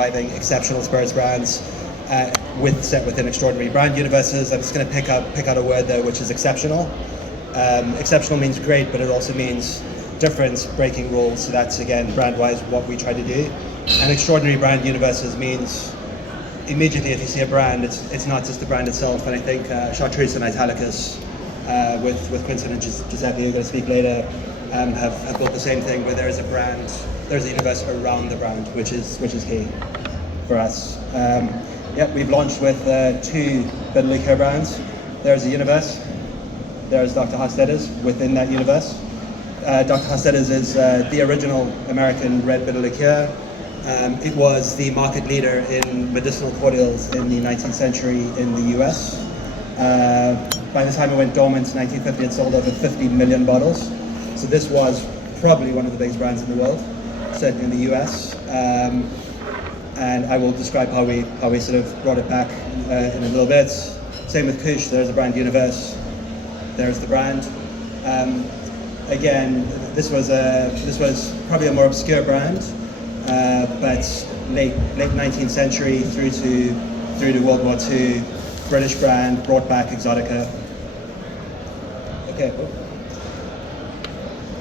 driving exceptional spirits brands set within extraordinary brand universes. I'm just going to pick out a word there, which is exceptional. Exceptional means great, but it also means difference, breaking rules. So that's, again, brand-wise, what we try to do. And extraordinary brand universes means immediately if you see a brand, it's not just the brand itself. And I think Chartreuse and Italicus with Quinton and Giuseppe, who are going to speak later, have built the same thing, where there's a brand, there's a universe around the brand, which is key for us. We've launched with 2 bitter liqueur brands. There's a universe, there's Dr. Hostetter's within that universe. Dr. Hostetter's is the original American red bitter liqueur. It was the market leader in medicinal cordials in the 19th century in the US. By the time it went dormant in 1950, it sold over 50 million bottles. So this was probably one of the biggest brands in the world, certainly in the US. And I will describe how we sort of brought it back in a little bit. Same with Kush, there's a brand universe, there's the brand. Again, this was probably a more obscure brand, but late 19th century through to World War II, British brand, brought back Exotica. Okay,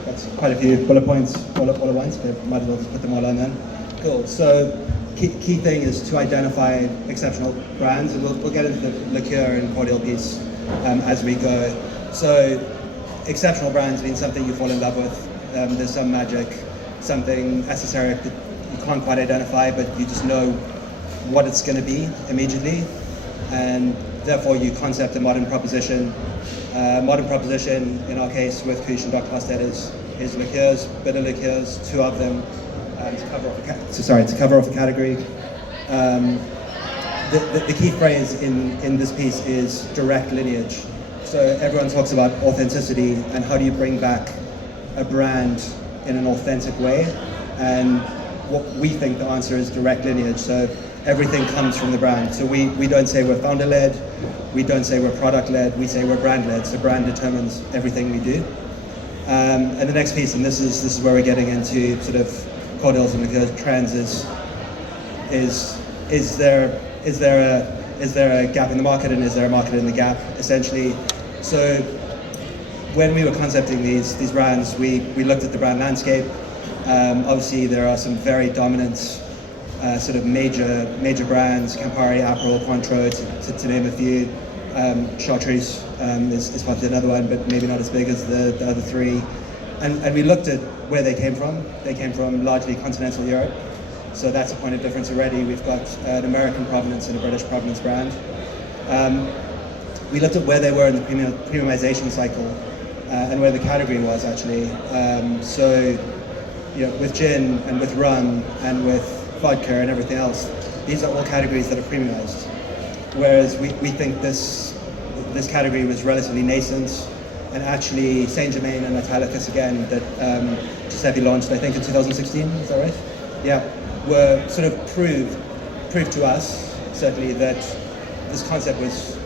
that's quite a few bullet points all at once, but might as well just put them all on then. Cool. So key thing is to identify exceptional brands, and we'll get into the liqueur and cordial piece as we go. So exceptional brands means something you fall in love with. There's some magic, something esoteric that you can't quite identify, but you just know what it's going to be immediately, and therefore you concept a modern proposition. Modern proposition, in our case with Kush and Dr. Hostetter's, is liqueurs, bitter liqueurs, 2 of them, to cover off a category. The key phrase in this piece is direct lineage. So everyone talks about authenticity and how do you bring back a brand in an authentic way, and what we think the answer is direct lineage. So everything comes from the brand. So we don't say we're founder-led, we don't say we're product-led, we say we're brand-led. So brand determines everything we do. And the next piece, and this is where we're getting into sort of cordials and liqueurs trends, is there a gap in the market, and is there a market in the gap, essentially. So when we were concepting these brands, we looked at the brand landscape. Obviously there are some very dominant sort of major brands, Campari, Aperol, Cointreau, to name a few. Chartreuse is probably another one, but maybe not as big as the other 3. And we looked at where they came from. They came from largely continental Europe. So that's a point of difference already. We've got an American provenance and a British provenance brand. We looked at where they were in the premiumization cycle and where the category was actually. So, with gin and with rum and with vodka and everything else, these are all categories that are premiumized. Whereas we think this category was relatively nascent, and actually Saint Germain and Italicus again that Giuseppe launched, I think in 2016, is that right? Yeah, were sort of proved to us certainly that this concept was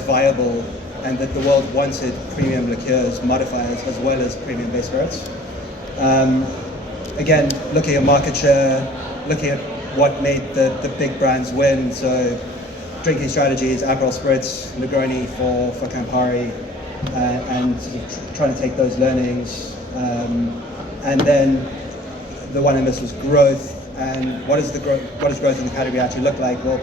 viable, and that the world wanted premium liqueurs, modifiers, as well as premium base spirits. Again, looking at market share, looking at what made the big brands win. So drinking strategies, Aperol Spritz, Negroni for Campari, and sort of trying to take those learnings. And then the one I missed was growth. And what does growth in the category actually look like? Well,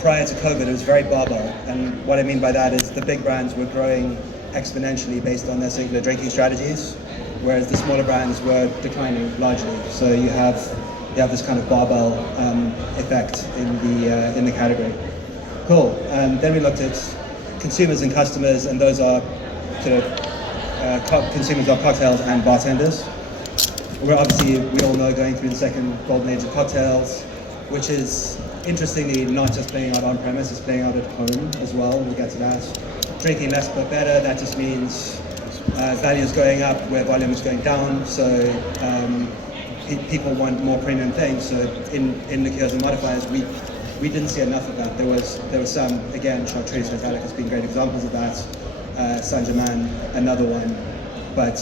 prior to COVID, it was very barbell. And what I mean by that is the big brands were growing exponentially based on their singular drinking strategies, whereas the smaller brands were declining largely. So you have this kind of barbell effect in the category. Cool. Then we looked at consumers and customers, and those are sort of consumers of cocktails and bartenders. We're obviously, we all know, going through the second golden age of cocktails, which is interestingly not just playing out on premise, it's playing out at home as well. We'll get to that. Drinking less but better, that just means value is going up where volume is going down. So people want more premium things. So in liqueurs and modifiers, we didn't see enough of that. There was some, again, Chartreuse and Italicus being great examples of that. Saint Germain, another one. But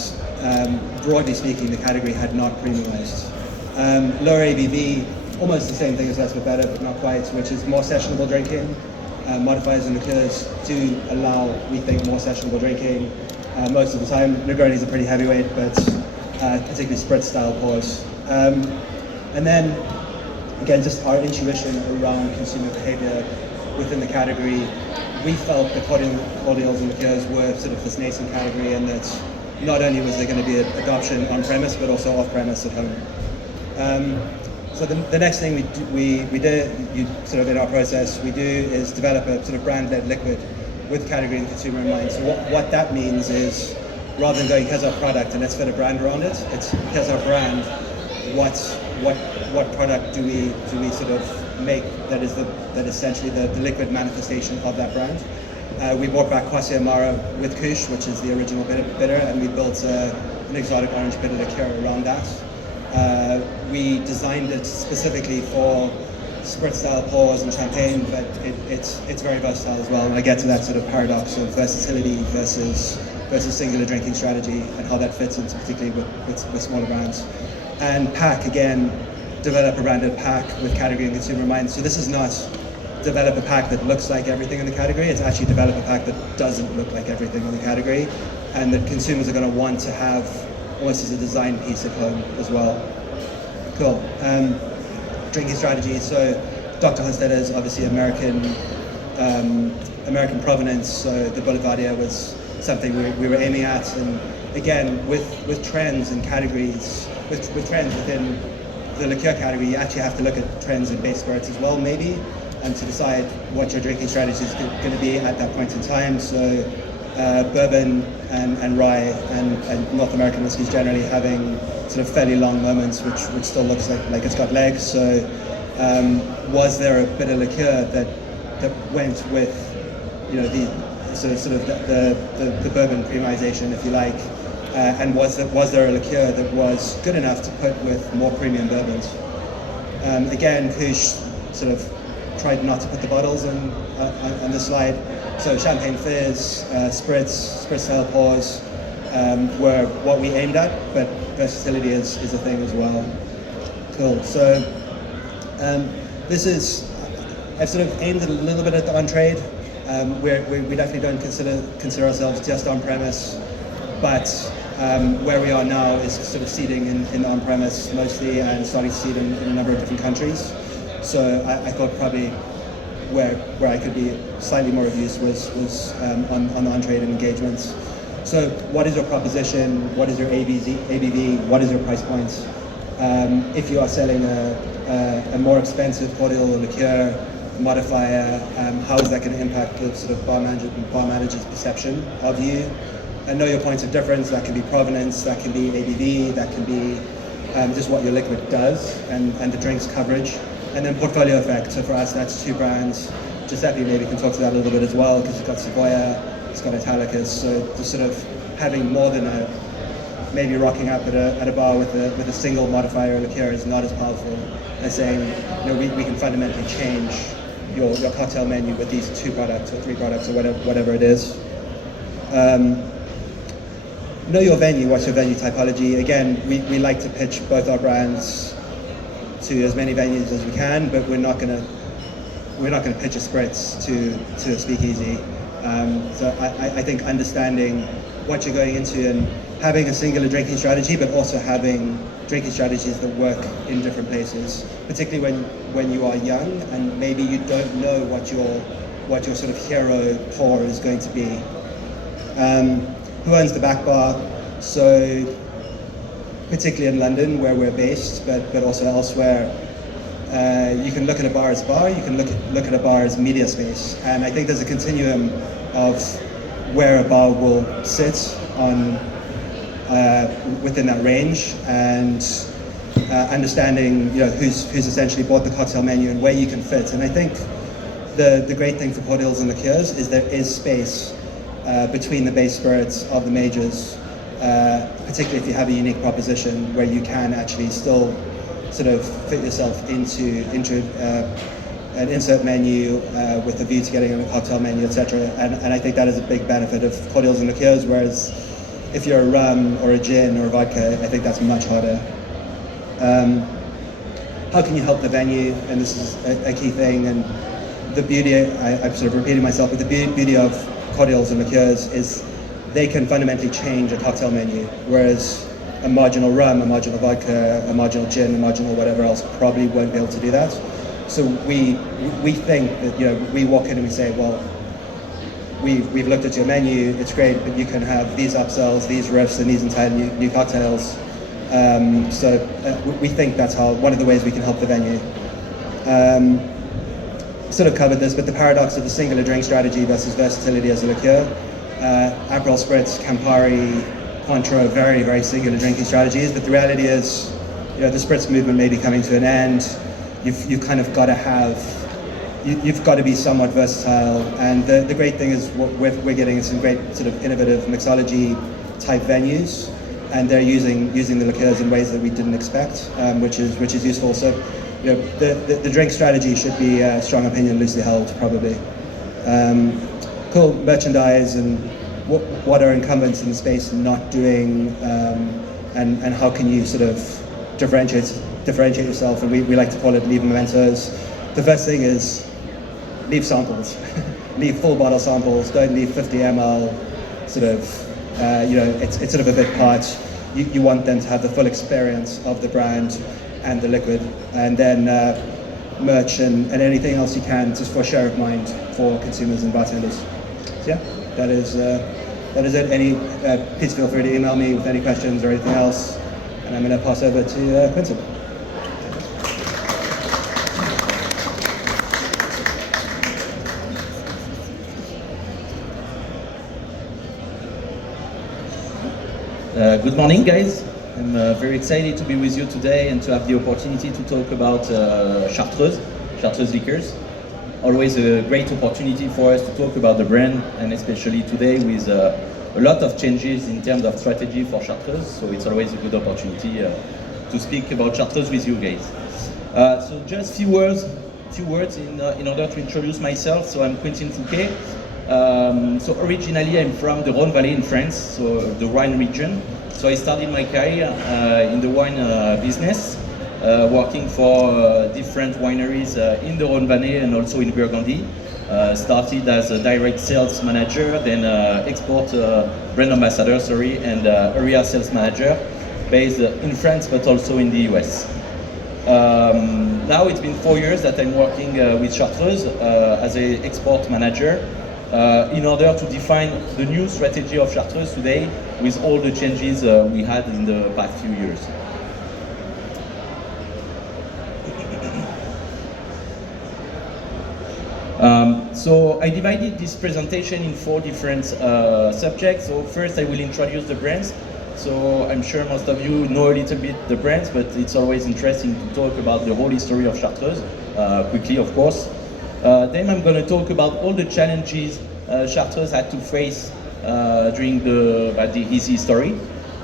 broadly speaking, the category had not premiumized. Lower ABV, almost the same thing as less but better, but not quite, which is more sessionable drinking. Modifiers and liqueurs do allow, we think, more sessionable drinking most of the time. Negronis are pretty heavyweight, but particularly spritz style pours. And then, again, just our intuition around consumer behavior within the category. We felt that cordials and liqueurs were sort of this nascent category, and that not only was there going to be adoption on premise, but also off premise at home. So the next thing we did, sort of in our process, we do is develop a sort of brand-led liquid with category and consumer in mind. So what that means is, rather than going, here's our product and let's fit a brand around it, it's here's our brand, what product do we sort of make that is essentially the liquid manifestation of that brand. We brought back Kwasi Amara with Kush, which is the original bitter, and we built an exotic orange bitter liqueur around that. We designed it specifically for spritz style pours and champagne, but it's very versatile as well. And I get to that sort of paradox of versatility versus singular drinking strategy, and how that fits into particularly with smaller brands. And pack, again, develop a branded pack with category and consumer in mind. So this is not develop a pack that looks like everything in the category, it's actually develop a pack that doesn't look like everything in the category, and that consumers are going to want to have almost as a design piece at home as well. Cool. Drinking strategy. So Dr. Hofstadter is obviously American provenance, so the Boulevardier was something we were aiming at. And again, with trends and categories, with trends within the liqueur category, you actually have to look at trends in base spirits as well, maybe, and to decide what your drinking strategy is going to be at that point in time. So bourbon and rye and North American whiskies generally having sort of fairly long moments, which still looks like it's got legs. So was there a bit of liqueur that went with, you know, the sort of the bourbon premiumization, if you like, and was there a liqueur that was good enough to put with more premium bourbons? Again, Kush sort of tried not to put the bottles on the slide. So champagne fizz, spritz style pours were what we aimed at, but versatility is a thing as well. Cool. So this is, I've sort of aimed it a little bit at the on-trade. We definitely don't consider ourselves just on-premise, but where we are now is sort of seeding in the on-premise mostly, and starting to seed in a number of different countries. So I thought probably where I could be slightly more of use was on the on-trade and engagements. So what is your proposition? What is your ABV? What is your price points? If you are selling a more expensive cordial or liqueur modifier, how is that going to impact the sort of bar manager's perception of you? And know your points of difference. That can be provenance, that can be ABV, that can be just what your liquid does, and the drink's coverage. And then portfolio effect. So for us, that's two brands. Giuseppe maybe can talk to that a little bit as well, because it's got Savoia, it's got Italicus. So just sort of having more than maybe rocking up at a bar with a single modifier or liqueur is not as powerful as saying, you know, we can fundamentally change your cocktail menu with these two products or three products or whatever it is. Know your venue. What's your venue typology? Again, we like to pitch both our brands to as many venues as we can, but we're not going to pitch a spritz to a speakeasy. So I think understanding what you're going into and having a singular drinking strategy, but also having drinking strategies that work in different places, particularly when you are young and maybe you don't know what your sort of hero pour is going to be. Who owns the back bar? So particularly in London, where we're based, but also elsewhere, you can look at a bar as bar, you can look at a bar as media space. And I think there's a continuum of where a bar will sit on within that range, and understanding, you know, who's essentially bought the cocktail menu and where you can fit. And I think the great thing for cordials and liqueurs is there is space between the base spirits of the majors, particularly if you have a unique proposition where you can actually still sort of fit yourself into an insert menu with a view to getting on a cocktail menu, etc. And I think that is a big benefit of cordials and liqueurs, whereas if you're a rum or a gin or a vodka, I think that's much harder. how can you help the venue? And this is a key thing. And the beauty, I'm sort of repeating myself, but the beauty of cocktails and liqueurs is they can fundamentally change a cocktail menu, whereas a marginal rum, a marginal vodka, a marginal gin, a marginal whatever else probably won't be able to do that. So we think that, you know, we walk in and we say, well, we've looked at your menu, it's great, but you can have these upsells, these riffs, and these entire new cocktails. We think that's one of the ways we can help the venue. Sort of covered this, but the paradox of the singular drink strategy versus versatility as a liqueur. Aperol Spritz, Campari, Cointreau, very, very singular drinking strategies, but the reality is, you know, the Spritz movement may be coming to an end. You've kind of got to have, you've got to be somewhat versatile, and the great thing is what we're getting some great sort of innovative mixology type venues, and they're using the liqueurs in ways that we didn't expect, which is useful. So, you know, the drink strategy should be a strong opinion, loosely held, probably. Cool merchandise and what are incumbents in the space not doing, and how can you sort of differentiate yourself? And we like to call it leave mementos. The first thing is leave samples, leave full bottle samples. Don't leave 50 ml sort of. You know, it's sort of a bit part. You want them to have the full experience of the brand and the liquid, and then merch and anything else you can, just for share of mind for consumers and bartenders. So yeah, that is it. Please feel free to email me with any questions or anything else, and I'm going to pass over to Quinton. Good morning, guys. I'm very excited to be with you today and to have the opportunity to talk about Chartreuse Liqueurs. Always a great opportunity for us to talk about the brand, and especially today with a lot of changes in terms of strategy for Chartreuse. So it's always a good opportunity to speak about Chartreuse with you guys. So just few words in order to introduce myself. So I'm Quentin Fouquet. So originally I'm from the Rhône Valley in France, so the wine region. So I started my career in the wine business, working for different wineries in the Rhône Valley and also in Burgundy. Started as a direct sales manager, then export brand ambassador, and area sales manager, based in France but also in the US. Now it's been 4 years that I'm working with Chartreuse as an export manager, in order to define the new strategy of Chartreuse today with all the changes we had in the past few years. So I divided this presentation in 4 different subjects. So first I will introduce the brands. So I'm sure most of you know a little bit the brands, but it's always interesting to talk about the whole history of Chartreuse, quickly of course. Then I'm going to talk about all the challenges Chartreuse had to face during his history.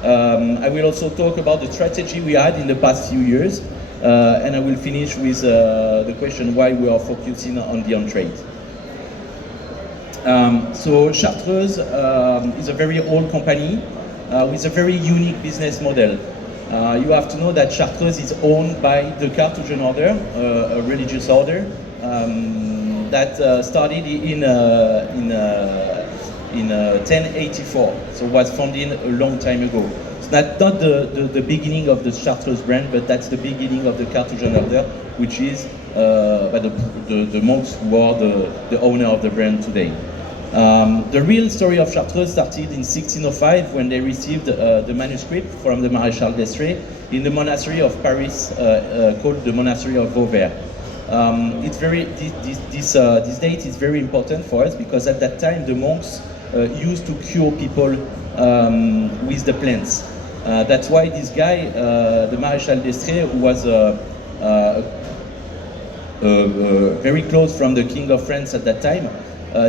I will also talk about the strategy we had in the past few years, and I will finish with the question why we are focusing on the on-trade. So Chartreuse is a very old company with a very unique business model. You have to know that Chartreuse is owned by the Carthusian order, a religious order, that started in 1084, so was founded a long time ago. So that's not the beginning of the Chartreuse brand, but that's the beginning of the Carthusian order, which is the monks who are the owner of the brand today. The real story of Chartreuse started in 1605 when they received the manuscript from the Maréchal d'Estrées in the monastery of Paris called the Monastery of Vauvert. This date is very important for us because at that time the monks used to cure people with the plants. That's why this guy, the Maréchal d'Estrées, who was very close from the King of France at that time,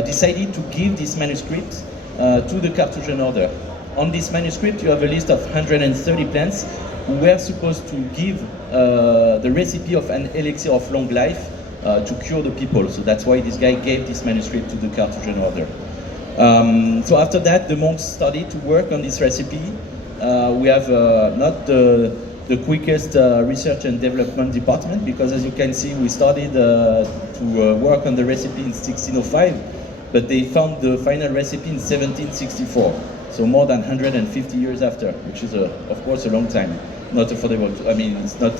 decided to give this manuscript to the Carthusian order. On this manuscript you have a list of 130 plants who were supposed to give the recipe of an elixir of long life to cure the people. So that's why this guy gave this manuscript to the Carthusian order. So after that, the monks started to work on this recipe. We have not the the quickest research and development department, because as you can see, we started to work on the recipe in 1605, but they found the final recipe in 1764. So more than 150 years after, which is, of course, a long time. Not affordable. I mean, it's not,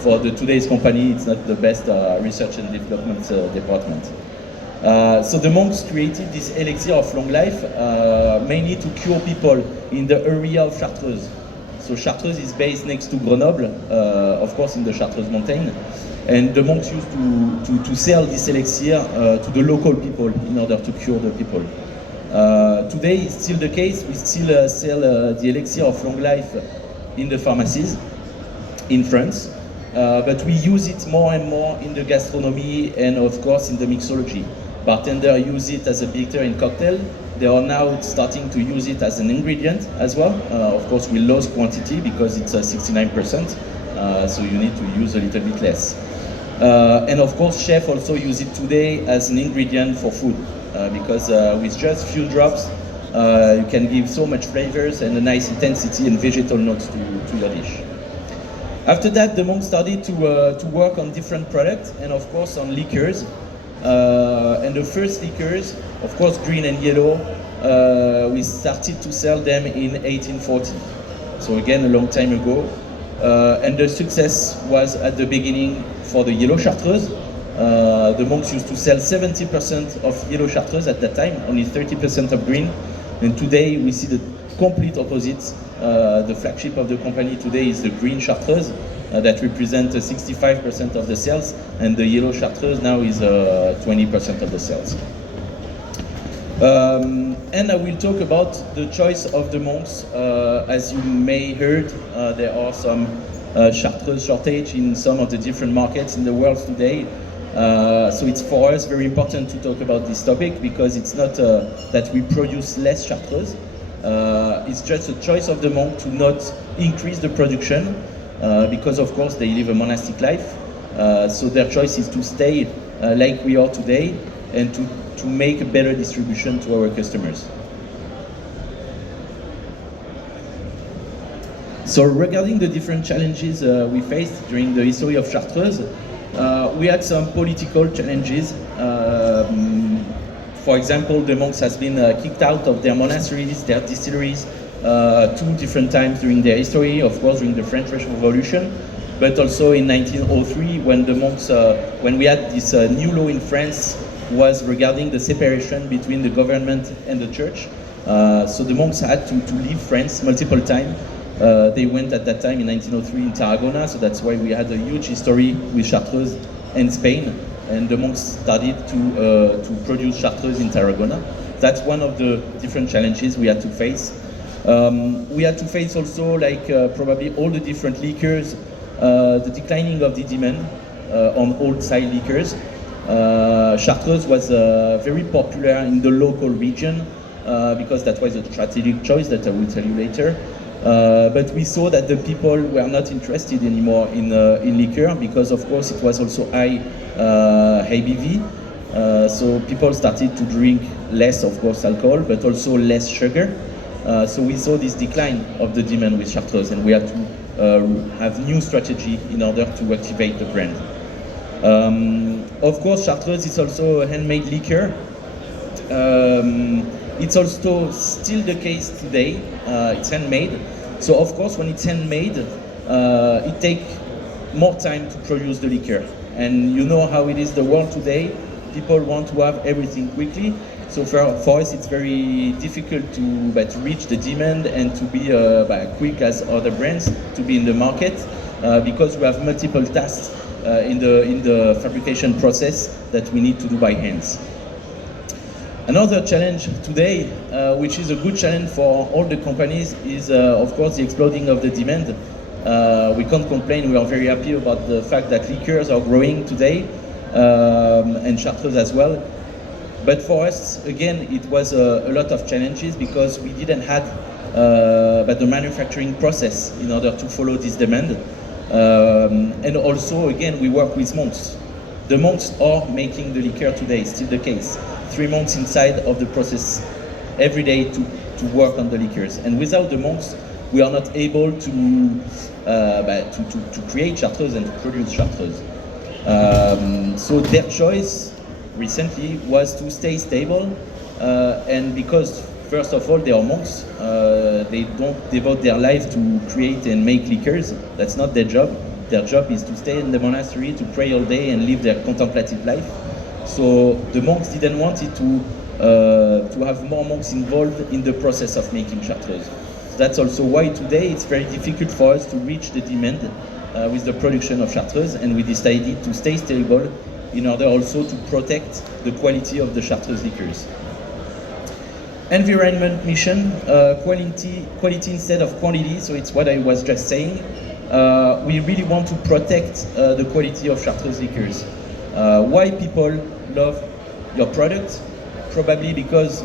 for today's company, it's not the best research and development department. So the monks created this elixir of long life, mainly to cure people in the area of Chartreuse. So Chartreuse is based next to Grenoble, of course in the Chartreuse mountain. And the monks used to sell this elixir to the local people in order to cure the people. Today it's still the case. We still sell the elixir of long life in the pharmacies in France. But we use it more and more in the gastronomy and of course in the mixology. Bartenders use it as a bitter in cocktail. They are now starting to use it as an ingredient as well. Of course, we lost quantity because it's 69%, so you need to use a little bit less. And of course, chefs also use it today as an ingredient for food because with just few drops, you can give so much flavors and a nice intensity and vegetal notes to your dish. After that, the monks started to work on different products and of course on liqueurs. And the first liqueurs, of course green and yellow, we started to sell them in 1840. So again, a long time ago. And the success was at the beginning for the yellow Chartreuse. The monks used to sell 70% of yellow Chartreuse at that time, only 30% of green. And today we see the complete opposite. The flagship of the company today is the green Chartreuse. That represents 65% of the sales, and the yellow Chartreuse now is 20% of the sales. And I will talk about the choice of the monks. As you may heard, there are some Chartreuse shortage in some of the different markets in the world today. So it's for us very important to talk about this topic because it's not that we produce less Chartreuse. It's just a choice of the monk to not increase the production. Because of course they live a monastic life, so their choice is to stay like we are today and to make a better distribution to our customers. So regarding the different challenges we faced during the history of Chartreuse, we had some political challenges. For example, the monks has been kicked out of their monasteries, their distilleries, 2 different times during their history, of course during the French Revolution, but also in 1903 when the monks, when we had this new law in France was regarding the separation between the government and the church. So the monks had to leave France multiple times. They went at that time in 1903 in Tarragona, so that's why we had a huge history with Chartreuse and Spain, and the monks started to produce Chartreuse in Tarragona. That's one of the different challenges we had to face. We had to face also, like probably all the different liqueurs, the declining of the demand on old style liqueurs. Chartreuse was very popular in the local region because that was a strategic choice that I will tell you later. But we saw that the people were not interested anymore in liqueur because of course it was also high ABV. So people started to drink less, of course, alcohol, but also less sugar. So we saw this decline of the demand with Chartreuse, and we had to have new strategy in order to activate the brand. Of course, Chartreuse is also a handmade liqueur. It's also still the case today. It's handmade. So of course, when it's handmade, it takes more time to produce the liqueur. And you know how it is the world today. People want to have everything quickly. So for us, it's very difficult to reach the demand and to be quick as other brands to be in the market because we have multiple tasks in the fabrication process that we need to do by hands. Another challenge today, which is a good challenge for all the companies, is of course the exploding of the demand. We can't complain. We are very happy about the fact that liqueurs are growing today and Chartreuse as well. But for us, again, it was a lot of challenges because we didn't have the manufacturing process in order to follow this demand. And also, again, we work with monks. The monks are making the liqueur today, it's still the case. 3 monks inside of the process every day to work on the liqueurs. And without the monks, we are not able to create Chartreuse and to produce Chartreuse. So their choice recently was to stay stable, and because first of all they are monks, they don't devote their life to create and make liquors. That's not their job. Their job is to stay in the monastery, to pray all day and live their contemplative life. So the monks didn't want it to have more monks involved in the process of making Chartreuse. So that's also why today it's very difficult for us to reach the demand with the production of Chartreuse, and we decided to stay stable in order also to protect the quality of the Chartreuse liqueurs. Environment mission, quality instead of quantity, so it's what I was just saying. We really want to protect the quality of Chartreuse liqueurs. Why people love your product? Probably because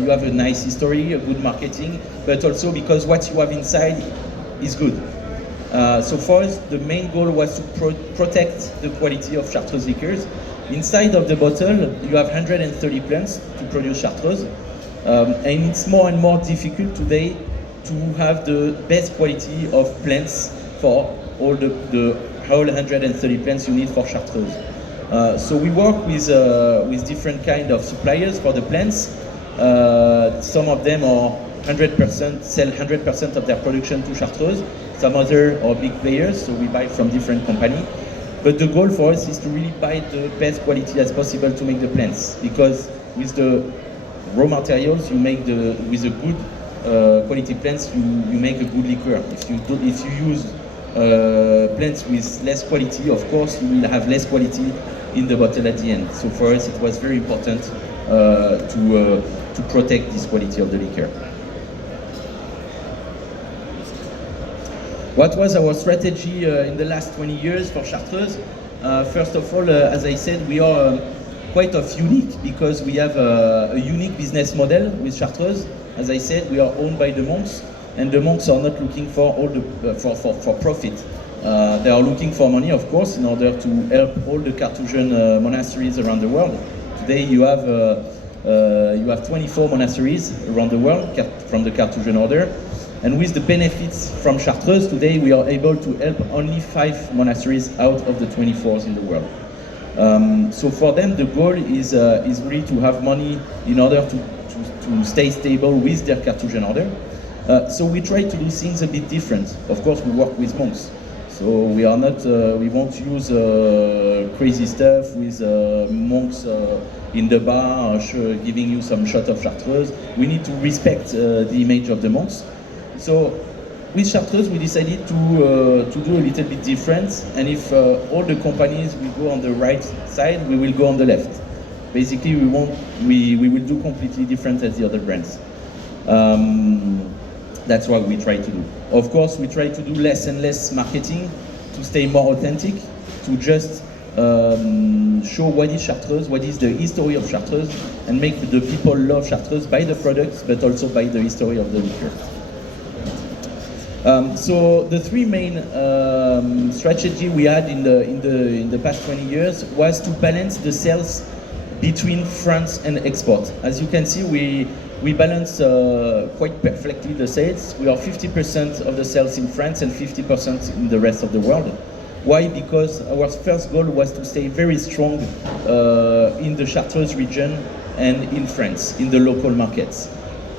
you have a nice history, a good marketing, but also because what you have inside is good. So for us, the main goal was to protect the quality of Chartreuse liqueurs. Inside of the bottle, you have 130 plants to produce Chartreuse, and it's more and more difficult today to have the best quality of plants for all the whole 130 plants you need for Chartreuse. So we work with different kind of suppliers for the plants. Some of them are 100% sell 100% of their production to Chartreuse. Some other are big players, so we buy from different companies. But the goal for us is to really buy the best quality as possible to make the plants, because with the raw materials you make with a good quality plants you make a good liqueur. If you use plants with less quality, of course you will have less quality in the bottle at the end. So for us it was very important to protect this quality of the liquor. What was our strategy in the last 20 years for Chartreuse? First of all, as I said, we are quite unique because we have a unique business model with Chartreuse. As I said, we are owned by the monks, and the monks are not looking for for profit. They are looking for money, of course, in order to help all the Carthusian monasteries around the world. Today you have 24 monasteries around the world from the Carthusian order. And with the benefits from Chartreuse, today we are able to help only 5 monasteries out of the 24 in the world. So for them, the goal is really to have money in order to stay stable with their Carthusian order. So we try to do things a bit different. Of course, we work with monks. So we are not, we won't use crazy stuff with monks in the bar giving you some shot of Chartreuse. We need to respect the image of the monks. So with Chartreuse, we decided to do a little bit different, and if all the companies will go on the right side, we will go on the left. Basically, we will do completely different as the other brands. That's what we try to do. Of course, we try to do less and less marketing to stay more authentic, to just show what is Chartreuse, what is the history of Chartreuse, and make the people love Chartreuse by the products, but also by the history of the liqueur. So the 3 main strategy we had in the past 20 years was to balance the sales between France and export. As you can see, we balance quite perfectly the sales. We are 50% of the sales in France and 50% in the rest of the world. Why? Because our first goal was to stay very strong in the Chartreuse region and in France, in the local markets.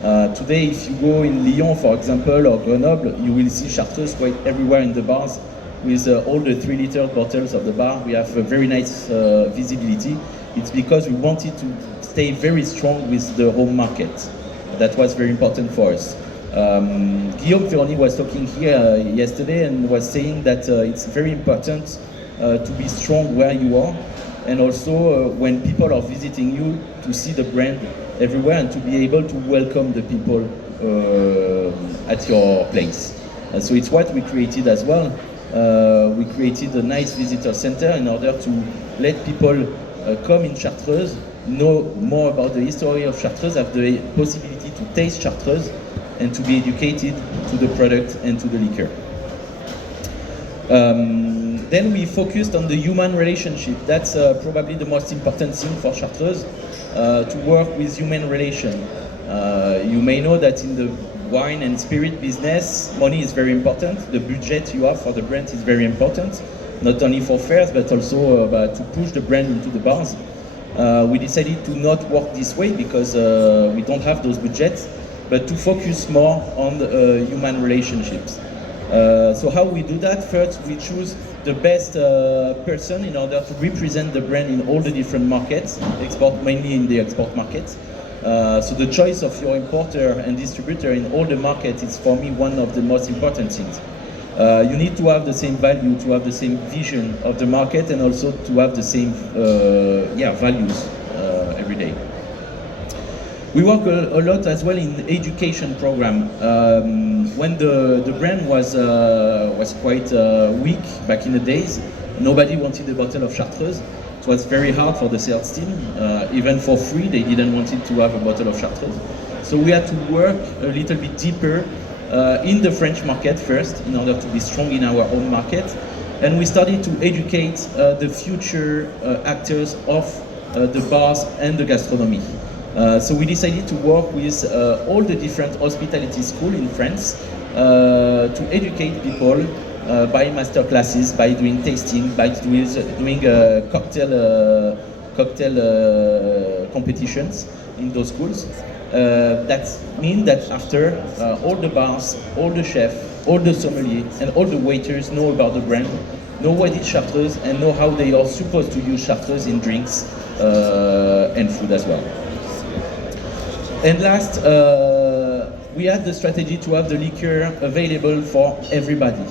Today, if you go in Lyon, for example, or Grenoble, you will see Chartreuse quite everywhere in the bars with all the 3-liter bottles of the bar. We have a very nice visibility. It's because we wanted to stay very strong with the home market. That was very important for us. Guillaume Ferroni was talking here yesterday and was saying that it's very important to be strong where you are, and also when people are visiting you, to see the brand everywhere and to be able to welcome the people at your place. So it's what we created as well. We created a nice visitor center in order to let people come in Chartreuse, know more about the history of Chartreuse, have the possibility to taste Chartreuse, and to be educated to the product and to the liquor. Then we focused on the human relationship. That's probably the most important thing for Chartreuse, to work with human relation. You may know that in the wine and spirit business, money is very important. The budget you have for the brand is very important, not only for fairs, but also to push the brand into the bars. We decided to not work this way because we don't have those budgets, but to focus more on human relationships. So how we do that? First, we choose the best person in order to represent the brand in all the different markets, mainly in the export markets. So the choice of your importer and distributor in all the markets is for me one of the most important things. You need to have the same value, to have the same vision of the market, and also to have the same values every day. We work a lot as well in education program. When the brand was quite weak back in the days, nobody wanted a bottle of Chartreuse. It was very hard for the sales team. Even for free, they didn't want it to have a bottle of Chartreuse. So we had to work a little bit deeper in the French market first, in order to be strong in our own market. And we started to educate the future actors of the bars and the gastronomy. So we decided to work with all the different hospitality schools in France to educate people by master classes, by doing tasting, by doing cocktail competitions in those schools. That means that after all the bars, all the chefs, all the sommeliers, and all the waiters know about the brand, know what is Chartreuse, and know how they are supposed to use Chartreuse in drinks and food as well. And last, we had the strategy to have the liquor available for everybody.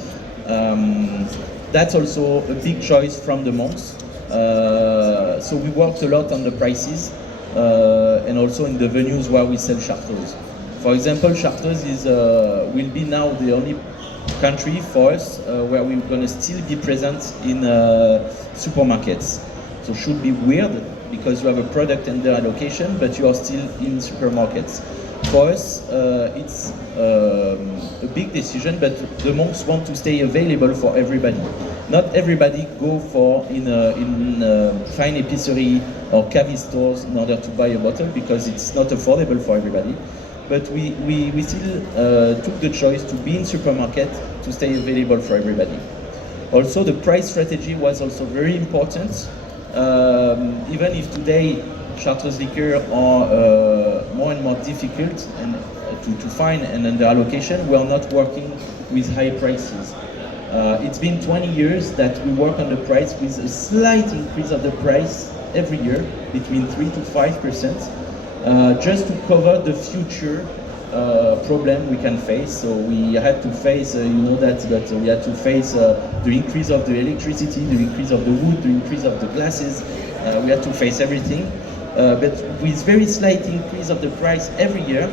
That's also a big choice from the monks. So we worked a lot on the prices and also in the venues where we sell Chartreuse. For example, Chartreuse will be now the only country for us where we're going to still be present in supermarkets. So should be weird because you have a product under allocation, but you are still in supermarkets. For us, it's a big decision, but the monks want to stay available for everybody. Not everybody go in fine épicerie or cavist stores in order to buy a bottle because it's not affordable for everybody. But we still took the choice to be in supermarket to stay available for everybody. Also, the price strategy was also very important. Even if today Chartreuse liquor are more and more difficult and to find and under allocation, we are not working with high prices. It's been 20 years that we work on the price with a slight increase of the price every year, between 3 to 5%, just to cover the future problem we can face. So we had to face, that we had to face the increase of the electricity, the increase of the wood, the increase of the glasses. We had to face everything. But with very slight increase of the price every year,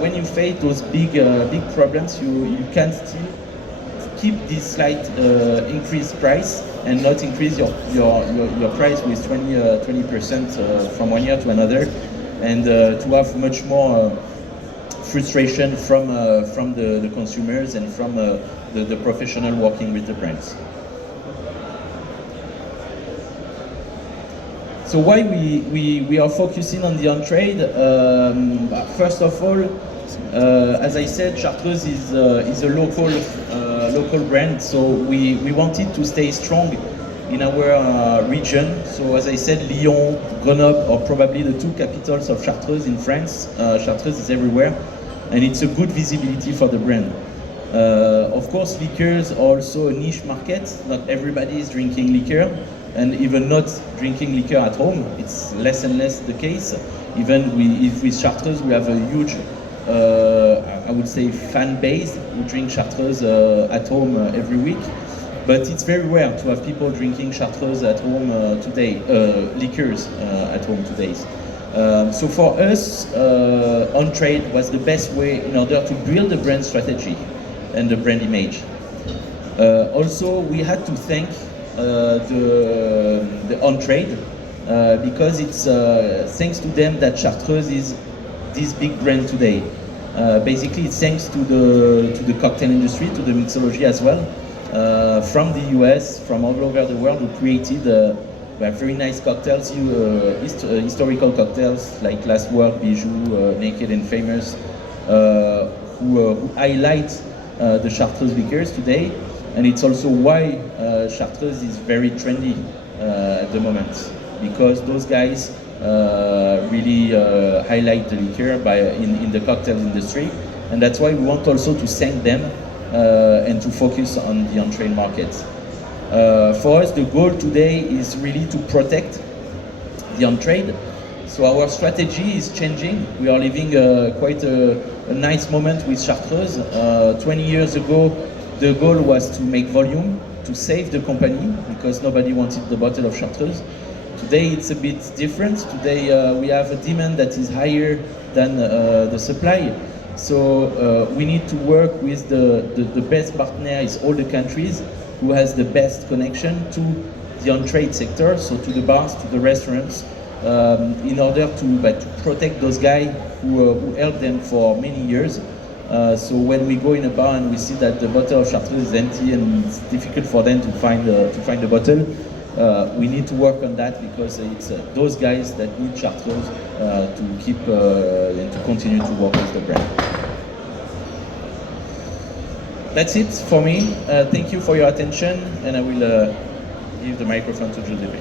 when you face those big problems, you can still keep this slight increased price and not increase your price with 20% from one year to another, and to have much more frustration from the consumers and from the professional working with the brands. So why we are focusing on the on-trade? First of all, as I said, Chartreuse is a local brand, so we wanted to stay strong in our region. So as I said, Lyon, Grenoble are probably the two capitals of Chartreuse in France. Chartreuse is everywhere, and it's a good visibility for the brand. Of course, liqueurs are also a niche market. Not everybody is drinking liquor, and even not drinking liquor at home. It's less and less the case. Even with Chartreuse, we have a huge, I would say, fan base who drink Chartreuse at home every week. But it's very rare to have people drinking Chartreuse at home today, liqueurs at home today. So for us, on-trade was the best way in order to build the brand strategy and the brand image. Also, we had to thank the on-trade because it's thanks to them that Chartreuse is this big brand today. Basically, it's thanks to the cocktail industry, to the mixology as well, from the US, from all over the world, who created very nice cocktails, historical cocktails like Last Word, Bijou, Naked and Famous, who highlight the Chartreuse liqueurs today, and it's also why Chartreuse is very trendy at the moment, because those guys really highlight the liqueur in the cocktail industry, and that's why we want also to thank them and to focus on the on-trade market. For us, the goal today is really to protect the on-trade. So our strategy is changing. We are living quite a nice moment with Chartreuse. 20 years ago, the goal was to make volume, to save the company, because nobody wanted the bottle of Chartreuse. Today it's a bit different. Today we have a demand that is higher than the supply. So we need to work with the best partners, all the countries, who has the best connection to the on-trade sector, so to the bars, to the restaurants, in order to protect those guys who helped them for many years. So when we go in a bar and we see that the bottle of Chartreuse is empty and it's difficult for them to find the bottle, we need to work on that, because it's those guys that need Chartreuse to keep and to continue to work with the brand. That's it for me. Thank you for your attention, and I will give the microphone to Giuseppe.